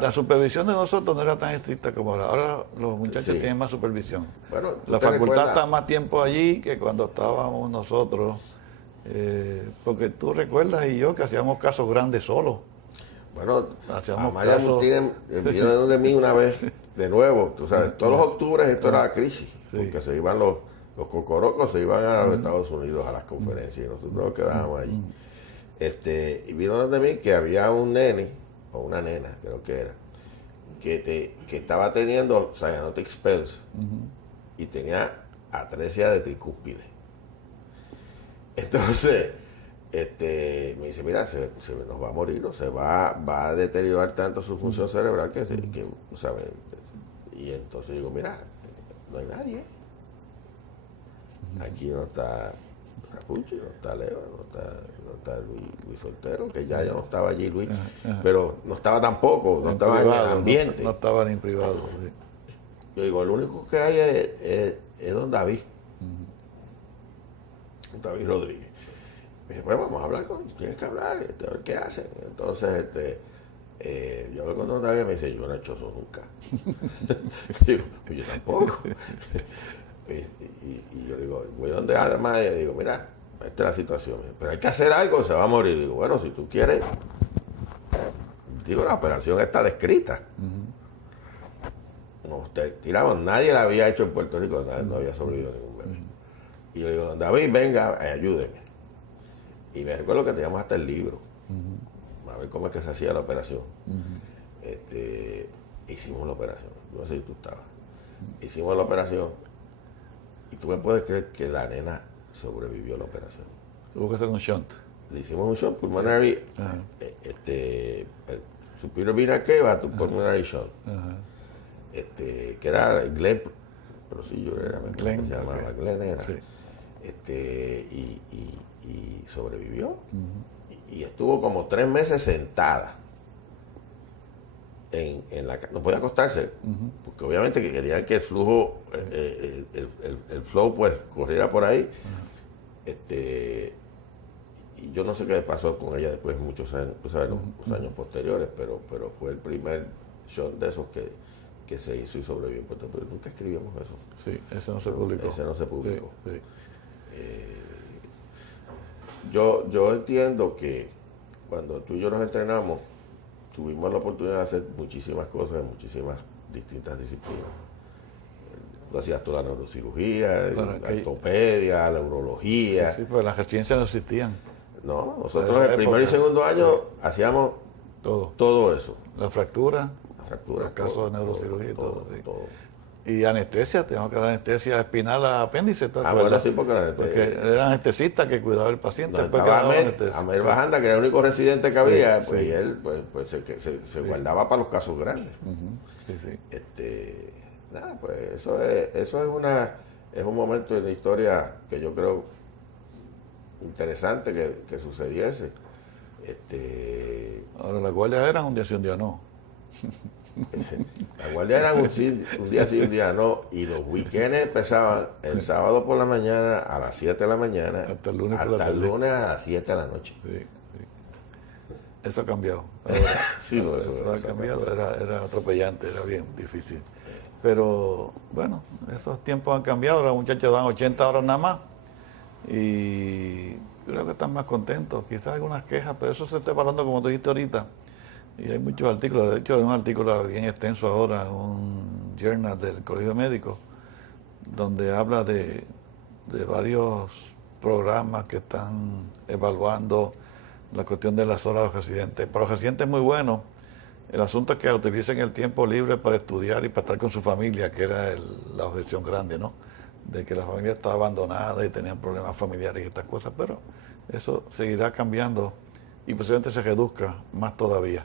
La supervisión de nosotros no era tan estricta como ahora. Ahora los muchachos tienen más supervisión. Bueno, la facultad está más tiempo allí que cuando estábamos nosotros. Porque tú recuerdas y yo que hacíamos casos grandes solos. Bueno, Amalia Martínez vino de mí una vez, de nuevo, tú sabes, todos los octubres esto era la crisis, porque se iban los cocorocos, se iban a los Estados Unidos a las conferencias y nosotros nos quedábamos allí. Y vino de mí que había un nene, o una nena, creo que era, que estaba teniendo cyanotic spells y tenía atresia de tricúspide. Entonces, me dice, mira, se nos va a morir, o se va a deteriorar tanto su función cerebral que ¿sabes? Y entonces digo, mira, no hay nadie. Aquí no está Rapucci, no está Leo, no está Luis Soltero, que ya no estaba allí Luis, pero no estaba tampoco, no estaba privado, en el ambiente. No estaba ni en privado. Sí. Yo digo, lo único que hay es don David. David Rodríguez. Me dice, pues vamos a hablar tienes que hablar, a ver qué hacen. Entonces, yo hablo con don David y me dice, yo no he hecho eso nunca. Digo, pues yo tampoco. y yo digo, voy donde además y digo, mira, esta es la situación, pero hay que hacer algo, se va a morir. Digo, bueno, si tú quieres, digo, la operación está descrita. Tiramos, nadie la había hecho en Puerto Rico, no había sobrevivido ningún bebé. Y yo digo, don David, venga, ayúdeme. Y me recuerdo que teníamos hasta el libro, a ver cómo es que se hacía la operación. Hicimos la operación, no sé si tú estabas. Hicimos la operación y tú me puedes creer que la nena sobrevivió a la operación. Tuvo que hacer un shunt. Le hicimos un shunt pulmonary, superior vena cava to pulmonary shunt. Que era Glenn Procedure, se llamaba Glenn era. Sí. Y sobrevivió. Y estuvo como 3 meses sentada en la no podía acostarse, porque obviamente que querían que el flujo, el flow pues corriera por ahí. Y yo no sé qué pasó con ella después de muchos años, tú sabes, los años posteriores, pero fue el primer show de esos que se hizo y sobrevivió en Puerto Rico. Nunca escribimos eso. Sí, ese no se publicó. Ese no se publicó. Sí. Yo entiendo que cuando tú y yo nos entrenamos, tuvimos la oportunidad de hacer muchísimas cosas en muchísimas distintas disciplinas. Tú hacías toda la neurocirugía, la ortopedia, la urología. Sí, pero las residencias no existían. No, nosotros el primer y segundo año hacíamos todo eso. La fractura, los casos de neurocirugía y todo. Y anestesia, teníamos que dar anestesia espinal a apéndice. Bueno, sí, porque era anestesista que cuidaba al paciente. Amel Bajanda, que era el único residente que había, pues y él pues se guardaba para los casos grandes. Nada, pues eso es un momento en la historia que yo creo interesante que sucediese. Ahora, las guardias eran un día sí, un día no. Las guardias eran un día sí, un día no, y los weekends empezaban el sábado por la mañana a las 7 de la mañana hasta el lunes, el lunes a las 7 de la noche. Sí. Eso ha cambiado. Eso ha cambiado, era atropellante, era bien difícil. Pero bueno, esos tiempos han cambiado, los muchachos dan 80 horas nada más y creo que están más contentos. Quizás algunas quejas, pero eso se está hablando, como tú dijiste ahorita, Y hay muchos artículos, de hecho hay un artículo bien extenso ahora, un journal del Colegio Médico, donde habla de varios programas que están evaluando la cuestión de las horas de los residentes. Para los residentes es muy bueno. El asunto es que utilicen el tiempo libre para estudiar y para estar con su familia, que era la objeción grande, ¿no? De que la familia estaba abandonada y tenían problemas familiares y estas cosas, pero eso seguirá cambiando y posiblemente se reduzca más todavía.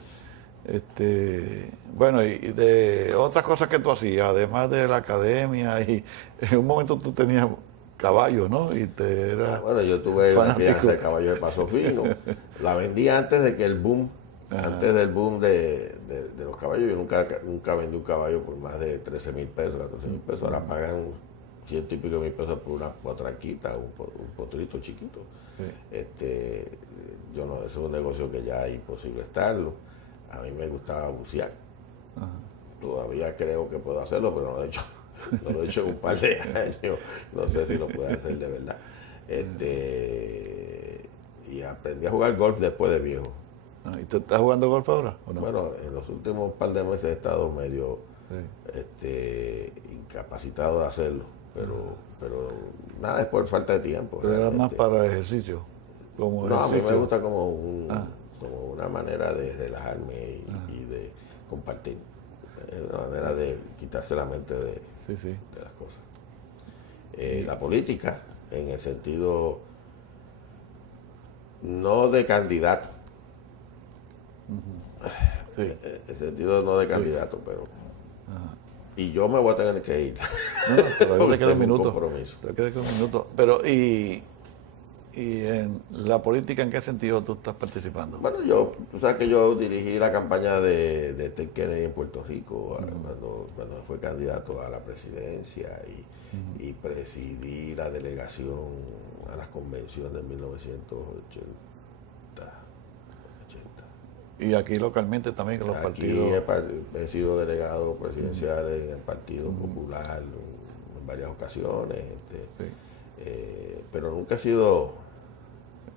Bueno, y de otras cosas que tú hacías, además de la academia, y en un momento tú tenías caballos, ¿no? Y te era bueno, yo tuve una fanático. crianza de caballo de paso fino. La vendí antes de que el boom, antes del boom de los caballos. Yo nunca vendí un caballo por más de 13,000 pesos, 14,000 pesos. Ahora pagan 100 y pico mil pesos por una potranquita, un potrito chiquito. Sí. Yo no, eso es un negocio que ya es imposible estarlo. A mí me gustaba bucear. Ajá. Todavía creo que puedo hacerlo, pero no lo he hecho en un par de años. No sé si lo puedo hacer de verdad. Y aprendí a jugar golf después de viejo. ¿Y tú estás jugando golf ahora o no? Bueno, en los últimos par de meses he estado medio incapacitado de hacerlo, pero nada, es por falta de tiempo. Pero era más para ejercicio. Como no, ejercicio. a mí me gusta como una manera de relajarme y de compartir. Es una manera de quitarse la mente de las cosas. La política, en el sentido no de candidato, en el sentido no de candidato, pero y yo me voy a tener que ir. No, todavía te queda un minuto. Compromiso. Te queda un minuto. Pero y en la política, ¿en qué sentido tú estás participando? Bueno, tú sabes que yo dirigí la campaña de Ted Kennedy en Puerto Rico cuando fue candidato a la presidencia y presidí la delegación a las convenciones de 1980. Y aquí localmente también con los Aquí partidos. he sido delegado presidencial en el Partido Popular en varias ocasiones, pero nunca he sido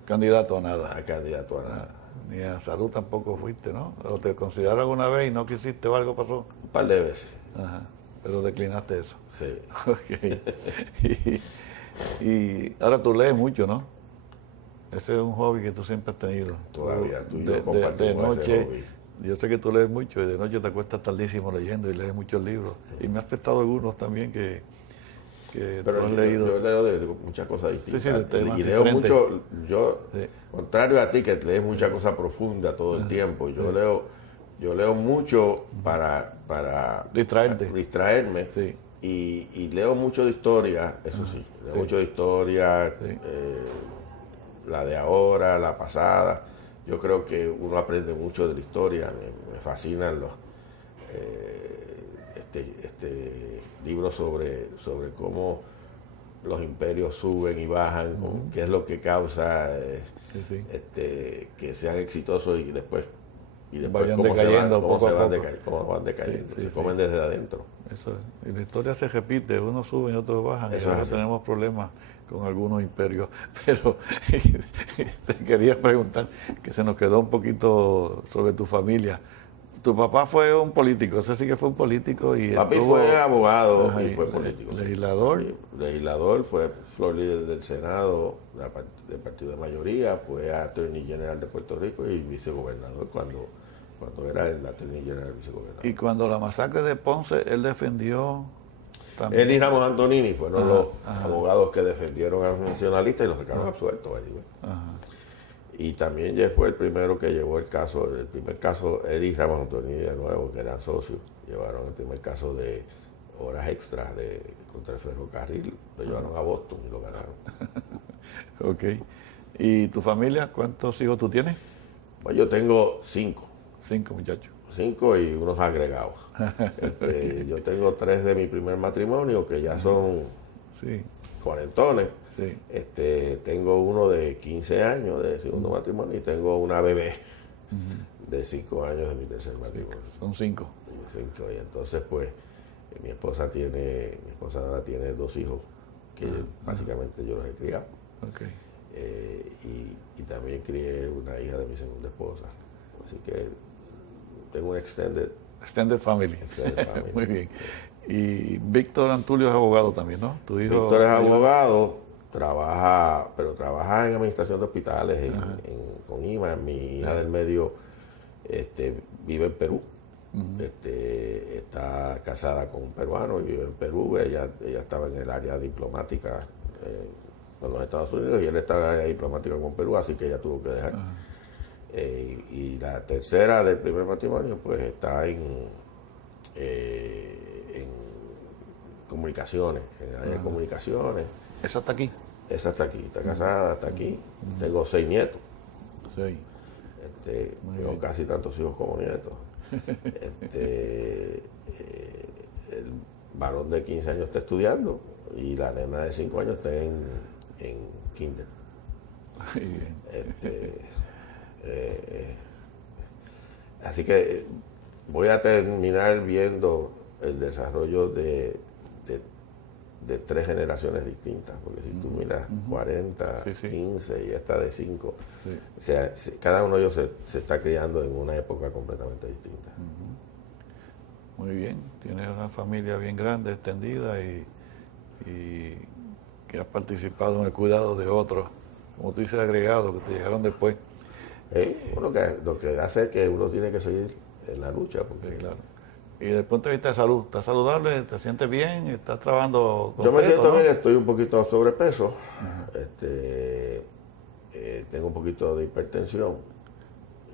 Candidato a nada. candidato a nada. Ni a salud tampoco fuiste, ¿no? ¿O te consideraron alguna vez y no quisiste o algo pasó? Un par de veces. Ajá. Pero declinaste eso. Sí. Ok. Y ahora tú lees mucho, ¿no? Ese es un hobby que tú siempre has tenido. Todavía tú y yo de compartimos noche, ese hobby. yo sé que tú lees mucho y de noche te acuestas tardísimo leyendo y lees muchos libros. Y me has prestado algunos también que Pero tú has yo leído. leo de muchas cosas distintas. Sí, de temas y leo diferentes. mucho, Sí. contrario a ti que lees mucha cosa profunda todo el tiempo, yo leo mucho para distraerme. Sí. Y leo mucho de historia, eso sí, leo mucho de historia, la de ahora, la pasada. Yo creo que uno aprende mucho de la historia, me fascinan los libros sobre cómo los imperios suben y bajan, qué es lo que causa que sean exitosos y después vayan cómo decayendo cómo poco a poco. cómo van decayendo, Sí, se comen desde adentro. Eso es. Y la historia se repite, unos suben y otros bajan. Eso y ahora es así. tenemos problemas con algunos imperios. Pero te quería preguntar, que se nos quedó un poquito sobre tu familia. Tu papá fue un político, ese sí que fue un político. Y Papi fue abogado y fue político. Legislador. Legislador, fue floor líder del Senado, del partido de mayoría, fue Attorney General de Puerto Rico y vicegobernador cuando era el Attorney General vicegobernador. Y cuando la masacre de Ponce, él defendió también. Él y Ramos Antonini fueron los abogados que defendieron a los nacionalistas y los sacaron absueltos allí. Ajá. Y también ya fue el primero que llevó el primer caso, él y Ramos Antonini de nuevo, que eran socios, llevaron el primer caso de horas extras contra el ferrocarril, lo llevaron a Boston y lo ganaron. Ok. ¿Y tu familia, cuántos hijos tú tienes? Pues yo tengo 5. 5 muchachos. 5 y unos agregados. Yo tengo 3 de mi primer matrimonio que ya son cuarentones. Sí. Tengo uno de 15 años de segundo matrimonio y tengo una bebé de 5 años de mi tercer matrimonio. Son 5. Y entonces pues mi esposa ahora tiene 2 hijos que básicamente yo los he criado. Okay. Y también crié una hija de mi segunda esposa. Así que tengo un extended family. Muy bien. Y Víctor Antulio es abogado también, ¿no? Tu hijo. Víctor es abogado, pero trabaja en administración de hospitales con IMA. Mi hija del medio vive en Perú. Está casada con un peruano y vive en Perú. Ella estaba en el área diplomática con los Estados Unidos y él estaba en el área diplomática con Perú, así que ella tuvo que dejar. Y la tercera del primer matrimonio pues está en comunicaciones, en el área de comunicaciones. ¿Esa está aquí? Esa está aquí, está casada, está aquí. Tengo 6 nietos. Sí. Tengo casi tantos hijos como nietos. El varón de 15 años está estudiando y la nena de 5 años está en kinder. Muy bien. Así que voy a terminar viendo el desarrollo de 3 generaciones distintas, porque si tú miras 40, 15 y esta de 5, o sea, cada uno de ellos se está criando en una época completamente distinta. Muy bien, tienes una familia bien grande, extendida y que has participado en el cuidado de otros, como tú dices, agregados que te llegaron después. Bueno, lo que hace es que uno tiene que seguir en la lucha. Porque claro. Y desde el punto de vista de salud, ¿estás saludable? ¿Te sientes bien? ¿Estás trabajando completo? Yo me siento bien, estoy un poquito sobrepeso. Tengo un poquito de hipertensión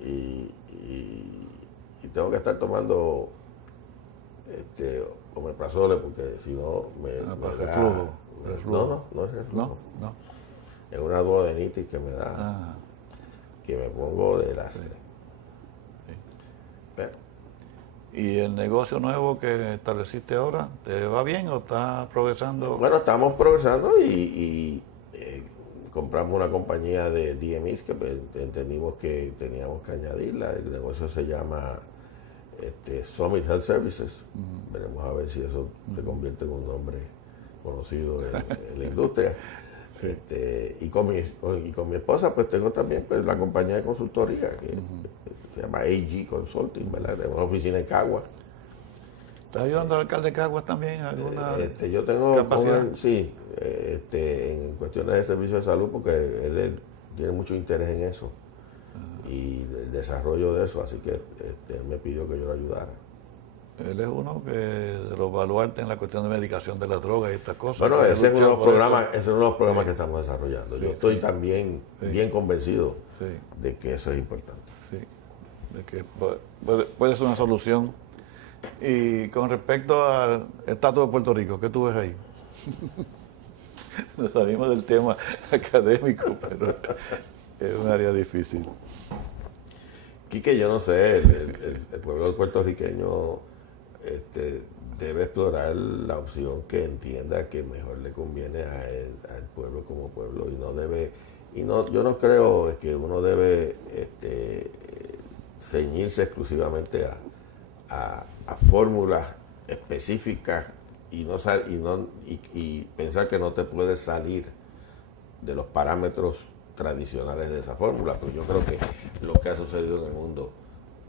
y tengo que estar tomando omeprazole porque si no me da reflujo. No es reflujo. No. Es una duodenitis que me da, que me pongo de lastre. Pero, ¿y el negocio nuevo que estableciste ahora, te va bien o estás progresando? Bueno, estamos progresando y compramos una compañía de DMEs que entendimos que teníamos que añadirla. El negocio se llama Summit Health Services. Veremos a ver si eso se convierte en un nombre conocido en la industria. Y con mi esposa pues tengo también pues la compañía de consultoría que se llama AG Consulting, ¿verdad? Tenemos oficina en Caguas. ¿Estás ayudando al alcalde de Caguas también? ¿Alguna yo tengo capacidad? En cuestiones de servicio de salud porque él tiene mucho interés en eso y el desarrollo de eso, así que él me pidió que yo lo ayudara. Él es uno que de los baluartes en la cuestión de medicación de la droga y estas cosas. Bueno, ese es uno de los programas que estamos desarrollando. Yo estoy también bien convencido de que eso es importante. Sí, de que puede ser una solución. Y con respecto al estatus de Puerto Rico, ¿qué tú ves ahí? Nos salimos del tema académico, pero es un área difícil. Quique, yo no sé, el pueblo puertorriqueño debe explorar la opción que entienda que mejor le conviene al pueblo como pueblo yo no creo que uno debe ceñirse exclusivamente a fórmulas específicas y pensar que no te puedes salir de los parámetros tradicionales de esa fórmula, pero yo creo que lo que ha sucedido en el mundo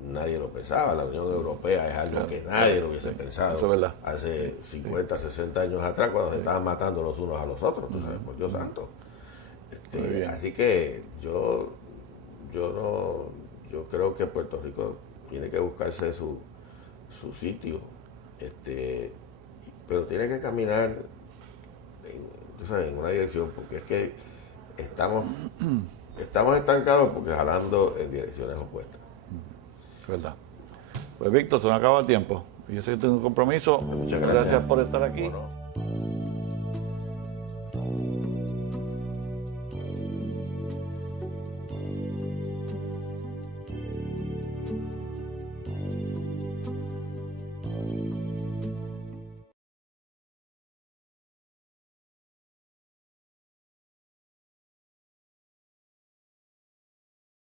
nadie lo pensaba. La Unión Europea es algo que nadie lo hubiese pensado eso es verdad. hace 50, 60 años atrás, cuando se estaban matando los unos a los otros, tú sabes, por Dios santo. Así que yo creo que Puerto Rico tiene que buscarse su sitio, pero tiene que caminar en una dirección, porque es que estamos estancados porque jalando en direcciones opuestas. ¿Verdad? Pues Víctor, se nos acaba el tiempo. Yo sé que tengo un compromiso. Muchas gracias por estar aquí. Bueno.